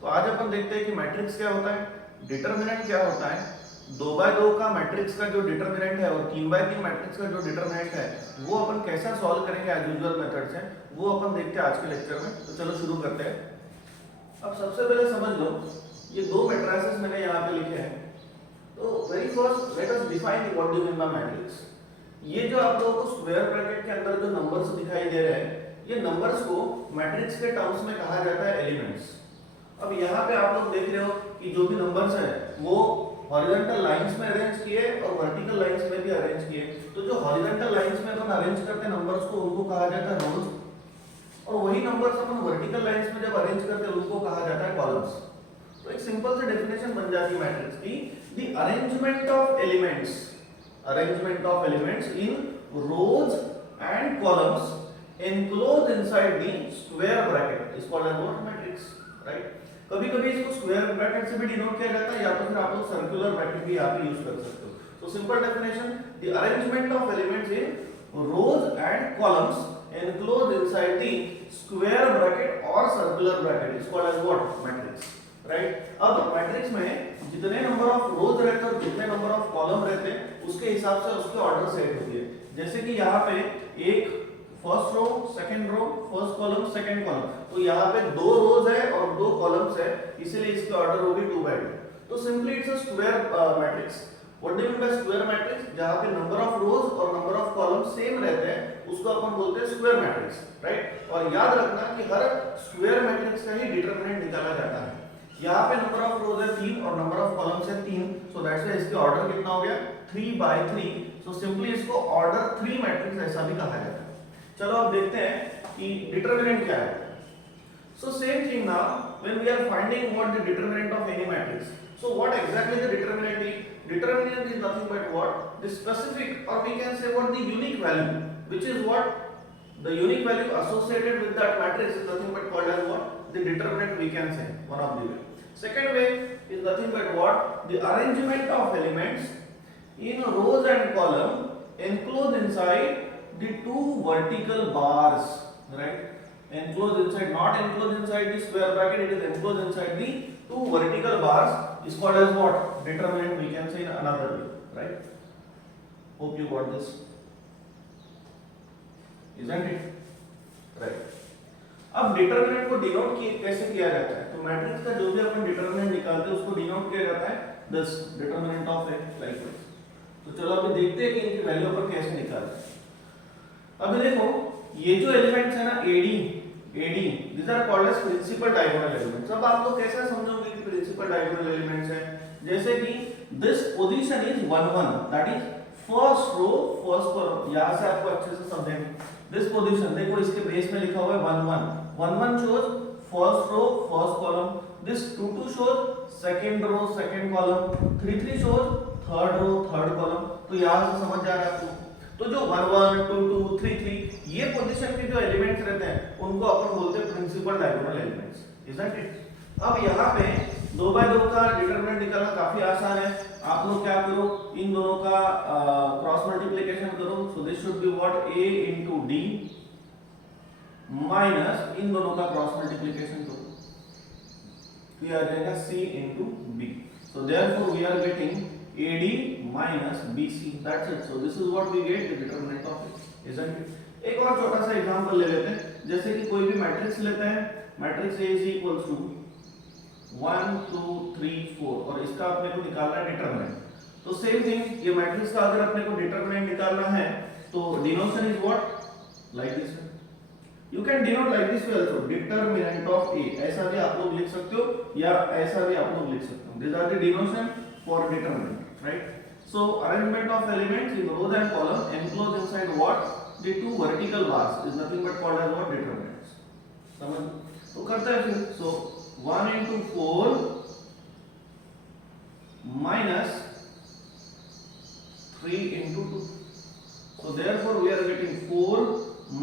तो आज अपन देखते हैं कि मैट्रिक्स क्या होता है, डिटरमिनेंट क्या होता है, 2x2 का मैट्रिक्स का जो डिटरमिनेंट है और 3x3 मैट्रिक्स का जो डिटरमिनेंट है वो अपन कैसा सॉल्व करेंगे एज यूजुअल मेथड से, वो अपन देखते हैं आज के लेक्चर में। तो चलो शुरू करते हैं। अब सबसे पहले समझ लो, ये दो मैट्रिसेस मैंने यहाँ पे लिखे हैं। तो very first let us define what do mean by matrix. ये जो आप लोगों को स्क्वायर ब्रैकेट के अंदर जो नंबर्स दिखाई दे रहे हैं, ये नंबर्स को मैट्रिक्स के टर्म्स में कहा जाता है एलिमेंट्स। अब यहाँ पे आप लोग देख रहे हो कि जो भी नंबर्स हैं वो हॉरिजॉन्टल लाइंस में अरेंज किए और वर्टिकल लाइंस में भी अरेंज किए। तो जो हॉरिजॉन्टल लाइंस में अपन अरेंज करते हैं नंबर्स को, उनको कहा जाता है रोज, और वही नंबर्स अपन वर्टिकल लाइंस में जब अरेंज करते हैं उनको कहा जाता है कॉलम्स। तो एक सिंपल सी डेफिनेशन बन जाती है मैट्रिक्स की, the arrangement of elements in rows and columns enclosed inside the square bracket is called as what matrix, right? कभी कभी इसको स्क्वायर ब्रैकेट से भी डिनोट किया जाता है, या तो फिर आप लोग सर्कुलर ब्रैकेट भी यहाँ पे यूज कर सकते हो। तो simple definition, the arrangement of elements in rows and columns enclosed inside the square bracket or circular bracket is called as what matrix, right? अब मैट्रिक्स में जितने नंबर ऑफ रोज रहते हैं और जितने नंबर ऑफ कॉलम रहते हैं उसके हिसाब से उसकी ऑर्डर सेट होती है। जैसे कि यहाँ पे एक first row, second row, first column, second column, तो यहाँ पे दो रोज है और दो कॉलम्स है, इसीलिए इसकी ऑर्डर होगी 2x2। तो simply it's a square matrix. What do you mean by square matrix? जहाँ पे नंबर ऑफ रोज और नंबर ऑफ कॉलम सेम रहते हैं उसको अपन बोलते हैं स्क्वायर मैट्रिक्स, राइट? और याद रखना कि हर स्क्वायर मैट्रिक्स का ही डिटरमिनेंट निकाला जाता है। यहाँ पे नंबर ऑफ रोज है 3 और नंबर ऑफ कॉलम्स है 3, सो दैट्स व्हाई इसकी ऑर्डर कितना हो गया 3/3। सो सिंपली इसको ऑर्डर 3 मैट्रिक्स ऐसा भी कहा जाता है। चलो अब देखते हैं कि डिटरमिनेंट क्या है। So same thing now when we are finding what the determinant of any matrix. So what exactly the determinant is? Determinant is nothing but what? The specific, or we can say what, the unique value, which is what? The unique value associated with that matrix is nothing but called as what? The determinant, we can say, one of the way. Second way is nothing but what? The arrangement of elements in rows and column enclosed inside the two vertical bars, right? Enclosed inside, not enclosed inside the square bracket, it is enclosed inside the two vertical bars is called as what? Determinant, we can say in another way, right? Hope you got this, isn't it? Right. अब determinant को denote कैसे किया जाता है? तो matrix का जो भी अपन डिटरमिनेंट निकालते हैं उसको डिनोट किया जाता है this determinant of A, like this. तो चलो अभी देखते हैं कि इनकी वैल्यू पर कैसे निकालते हैं। अभी देखो ये जो एलिमेंट्स है ना AD, these are called as principal diagonal elements। अब आप लोग कैसे समझोगे कि प्रिंसिपल डायगोनल एलिमेंट्स है? जैसे कि this position is 1 1, that is first row first column। यहां से आपको अच्छे से समझेंगे this position, देखो इसके बेस में लिखा हुआ है 1 1, 1 1 shows first row first column, this 2 2 shows second row second column, 3 3 shows third row third column। तो यहां से समझ जा रहा है आपको? तो जो 1 1 2 2 3 3 ये पोजीशन के जो एलिमेंट्स रहते हैं उनको अपन बोलते हैं principal diagonal elements, isn't it? अब यहाँ पे 2x2 का डिटरमिनेंट निकालना काफी आसान है। आप लोग क्या करो, इन दोनों का क्रॉस मल्टीप्लिकेशन करो। So this should be what, a into d minus इन दोनों का क्रॉस मल्टीप्लिकेशन करो, तो ये आ जाएगा c into b। So therefore we are getting AD minus BC, that's it। So this is what we get the determinant of it, isn't it? एक और छोटा सा एग्जांपल ले लेते हैं। जैसे कि कोई भी मैट्रिक्स लेते हैं, matrix A is equals to 1 2 3 4 और इसका अपने को निकालना है डिटरमिनेंट। तो सेम थिंग, ये मैट्रिक्स का अगर अपने को डिटरमिनेंट निकालना है तो denotation is what, like this. You can denote like this way also, determinant of A, ऐसा भी आप लोग लिख सकते हो या ऐसा भी आप लोग लिख सकते हो। This are the denotation for determinant, right? So arrangement of elements in rows and columns enclosed inside what? The two vertical bars is nothing but called as what? Determinants। समझ? तो करते हैं फिर। So 1 into 4 minus 3 into 2। So therefore we are getting 4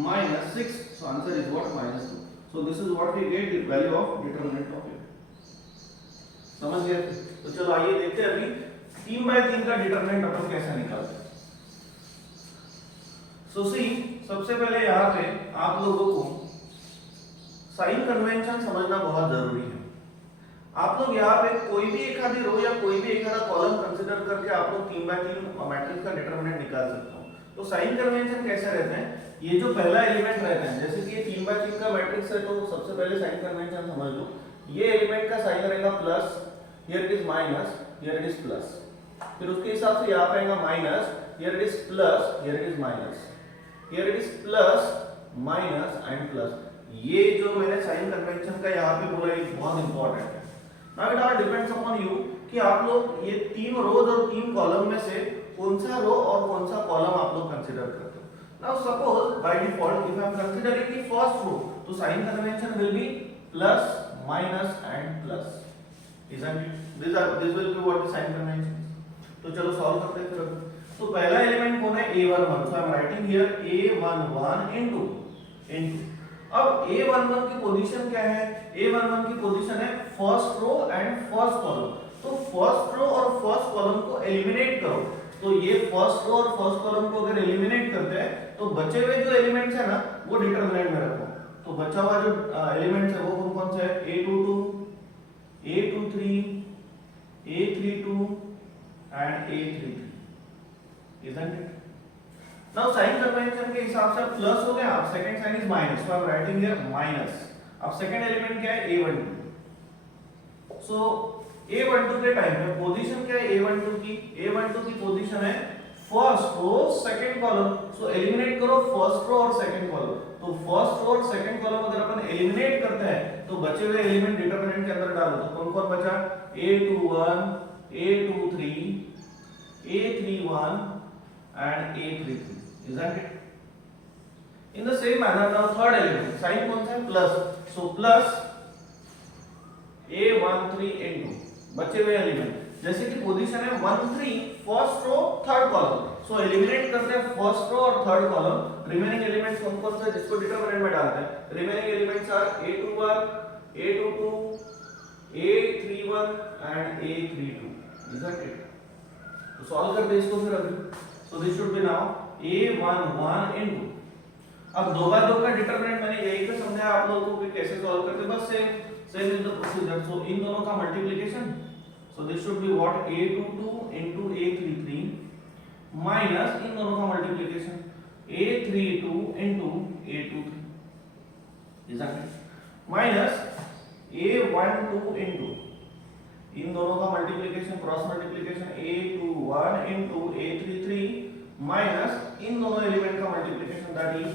minus 6। So answer is what? Minus 2। So this is what we get the value of determinant of it। समझ गए? तो चलो आइए देखते हैं अभी 3/3 का डिटरमिनेंट अपन कैसे निकालते हैं। सो सी, सबसे पहले यहाँ पे आप लोगों को साइन कन्वेंशन समझना बहुत जरूरी है। आप लोग यहाँ पे कोई भी एक आधी रो या कोई भी एक आधा कॉलम कंसीडर करके आप लोग 3x3 मैट्रिक्स का डिटरमिनेंट निकाल सकते हो। तो साइन कन्वेंशन कैसे रहते हैं, ये जो पहला एलिमेंट रहता है, जैसे कि ये 3x3 का मैट्रिक्स है, तो सबसे पहले साइन कन्वेंशन समझ लो। ये एलिमेंट का साइन रहेगा plus, here it is minus, here it is plus. फिर उसके हिसाब से यहाँ पे आएगा minus, here it is plus, here it is minus, here it is plus minus and plus. ये जो मैंने साइन कन्वेंशन का यहाँ पे बोला, ये बहुत इंपॉर्टेंट है। Now it all depends upon you कि आप लोग ये 3 रोज और 3 कॉलम में से कौन सा रो और कौन सा कॉलम आप लोग कंसीडर करते हो। Now suppose by default if I am considering the first row, तो sign convention will be plus minus and plus, isn't it? This will be what the sign convention. तो चलो सॉल्व करते हैं फिर। तो पहला एलिमेंट कौन है, a11, so I am writing here a11 into अब a11 की पोजीशन क्या है, a11 की पोजीशन है first row and first column. तो फर्स्ट रो और फर्स्ट कॉलम को एलिमिनेट करो, तो ये फर्स्ट रो और फर्स्ट कॉलम को अगर एलिमिनेट करते हैं तो बचे हुए जो एलिमेंट्स है ना वो डिटरमिनेंट में रखो। तो बचा हुआ जो एलिमेंट्स है वो कौन कौन से है, a22, a23, a32 and a33, isn't it? Now sign convention के हिसाब से प्लस हो गया, अब second sign is minus, so I am writing here minus। अब सेकंड एलिमेंट क्या है, a12। so a12 के टाइम पे पोजीशन क्या है a12 की, a12 की पोजीशन है फर्स्ट रो सेकंड कॉलम। सो एलिमिनेट करो फर्स्ट रो और सेकंड कॉलम। तो फर्स्ट रो और सेकंड कॉलम अगर अपन एलिमिनेट करते हैं तो बचे हुए एलिमेंट डिटरमिनेंट के अंदर डालो, तो कौन कौन बचा, a21, a23, a31 and a33, isn't it? In the same manner now third element sign कौन सा है, plus, so plus a13 into बचे हुए एलिमेंट, जैसे कि पोजीशन है 13 फर्स्ट रो थर्ड कॉलम, सो एलिमिनेट करते हैं फर्स्ट रो और थर्ड कॉलम। रिमेनिंग एलिमेंट्स कौन कौन से जिसको डिटरमिनेंट में डालते हैं, remaining elements are a21, a22, a31 and a32, isn't it? तो सॉल्व करते हैं इसको फिर अभी। So this should be now a11 into, अब 2 बाय 2 का डिटरमिनेंट मैंने यही पे समझाया आप लोगों को कि कैसे सॉल्व करते, बस same is the procedure. So इन दोनों का multiplication, so this should be what, a22 into a33 minus इन दोनों का multiplication a32 into a23, isn't it? Minus a12 into इन दोनों का multiplication cross multiplication a21 into a33 minus इन दोनों एलिमेंट का multiplication that is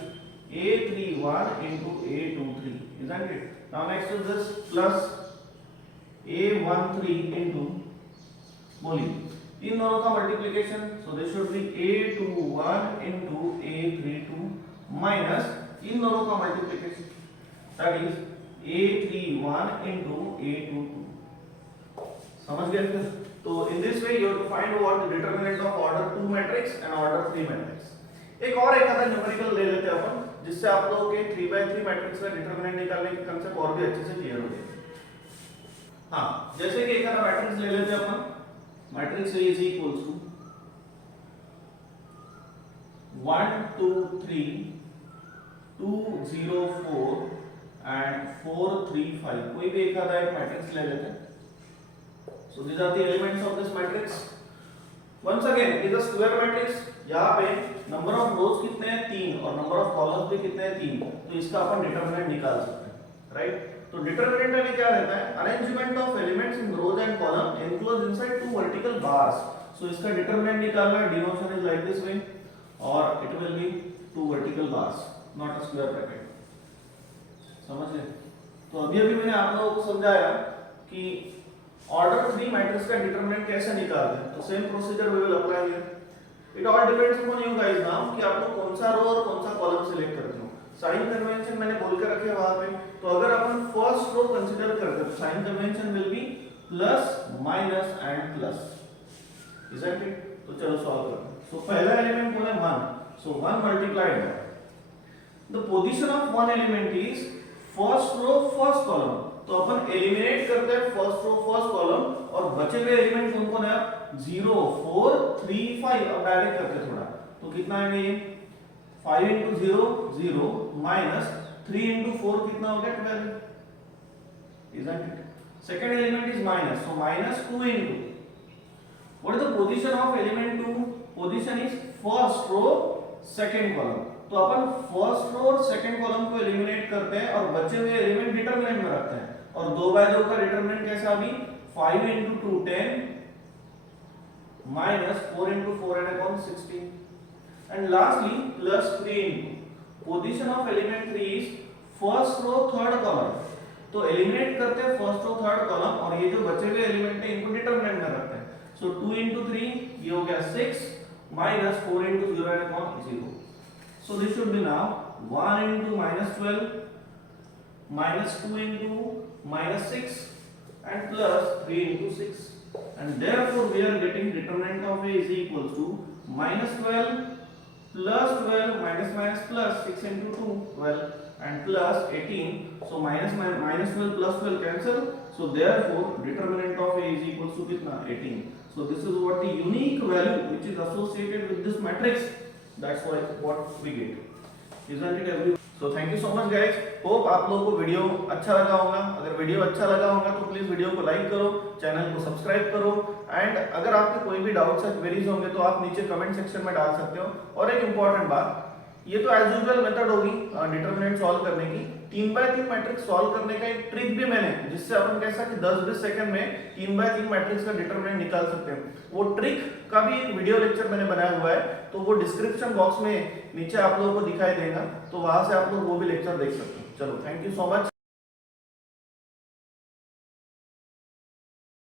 a31 into a23, isn't it? Now next is this plus a13 into, बोलिए इन दोनों का multiplication, so this should be a21 into a32 minus इन दोनों का multiplication that is a31 into a22। समझ गए फिर? तो in this way you have to find what the determinant of order 2 matrix and order 3 matrix. एक आधा numerical ले लेते हैं अपन, जिससे आप लोगों के 3x3 मैट्रिक्स में डिटरमिनेंट निकालने की कांसेप्ट और भी अच्छे से क्लियर हो जाएगी। हाँ, जैसे कि एक आधा मैट्रिक्स ले लेते हैं अपन, matrix A is equals to 1 2 3 2 0 4 and 4 3 5, कोई भी एक आधा एक मैट्रिक्स ले लेते हैं। So these are the elements of this matrix. Once again, it is a square matrix. यहाँ पे नंबर ऑफ रोज कितने हैं 3 और नंबर ऑफ कॉलम्स भी कितने हैं 3, तो इसका अपन डिटरमिनेंट निकाल सकते हैं, राइट? तो डिटरमिनेंट में क्या रहता है, arrangement of elements in rows and column enclosed inside 2 vertical bars. So इसका डिटरमिनेंट निकालना है, denotation is like this way और it will be 2 vertical bars, not a square bracket. समझ गए? तो अभी मैंने आप लोगों को समझाया कि ऑर्डर 3 मैट्रिक्स का डिटरमिनेंट कैसे निकालते हैं, तो same procedure we will apply here. It all depends upon you guys now कि आप लोग कौन सा रो और कौन सा कॉलम सिलेक्ट करते हो। साइन कन्वेंशन मैंने बोल के रखे वहां पे, तो अगर अपन फर्स्ट रो कंसीडर करते हैं तो sign convention will be plus minus and plus, isn't it? तो चलो सॉल्व करते हैं। सो पहला एलिमेंट कौन है 1, so 1 multiplied by the position of one element is first row first column. तो अपन एलिमिनेट करते हैं फर्स्ट रो फर्स्ट कॉलम और बचे हुए एलिमेंट कौन कौन है, 0 4 3 5। अब डायरेक्ट करते थोड़ा, तो कितना आएगा ये 5 into 0 0 माइनस 3 into 4 कितना हो गया 12, isn't it? second element is minus, so minus 2 into what is the position of element 2? Position is first row second column. तो अपन फर्स्ट रो और सेकंड कॉलम को एलिमिनेट करते हैं और बचे हुए एलिमेंट डिटरमिनेंट में रखते हैं, और 2/2 का डिटरमिनेंट कैसा अभी 5 into 2 10 minus 4 into 4 and upon 16, and lastly plus 3 into position of element 3 is first row third column. तो एलिमिनेट करते हैं फर्स्ट रो थर्ड कॉलम और ये जो बचे हुए एलिमेंट है इनको डिटरमिनेंट में रखते हैं. सो 2 into 3 ये हो गया 6 minus 4 into 0 and upon 0. So this should be now 1 into minus 12 minus 2 into minus 6 and plus 3 into 6, and therefore we are getting determinant of A is equals to minus 12 plus 12 minus minus plus 6 into 2 12 and plus 18. So minus 12 plus 12 cancel, so therefore determinant of A is equals to kitna 18. So this is what the unique value which is associated with this matrix. That's why what we get, isn't it everyone? So thank you so much guys. Hope आप लोगों को video अच्छा लगा होगा. अगर video अच्छा लगा होगा तो प्लीज वीडियो को लाइक करो, चैनल को सब्सक्राइब करो, एंड अगर आपके कोई भी डाउट्स या क्वेरीज होंगे तो आप नीचे कमेंट सेक्शन में डाल सकते हो. और एक इंपॉर्टेंट बात, ये तो एज यूजुअल मेथड होगी डिटरमिनेंट सॉल्व करने की. 3x3 मैट्रिक्स सॉल्व करने का एक ट्रिक भी मैंने, जिससे अपन कैसा कि 10-20 सेकंड में 3x3 मैट्रिक्स का डिटरमिनेंट निकाल सकते हैं. वो ट्रिक का भी एक वीडियो लेक्चर मैंने बनाया हुआ है, तो वो डिस्क्रिप्शन बॉक्स में नीचे आप लोगों को दिखाई देगा, तो वहां से आप लोग वो भी लेक्चर देख सकते हैं. चलो, थैंक यू सो मच.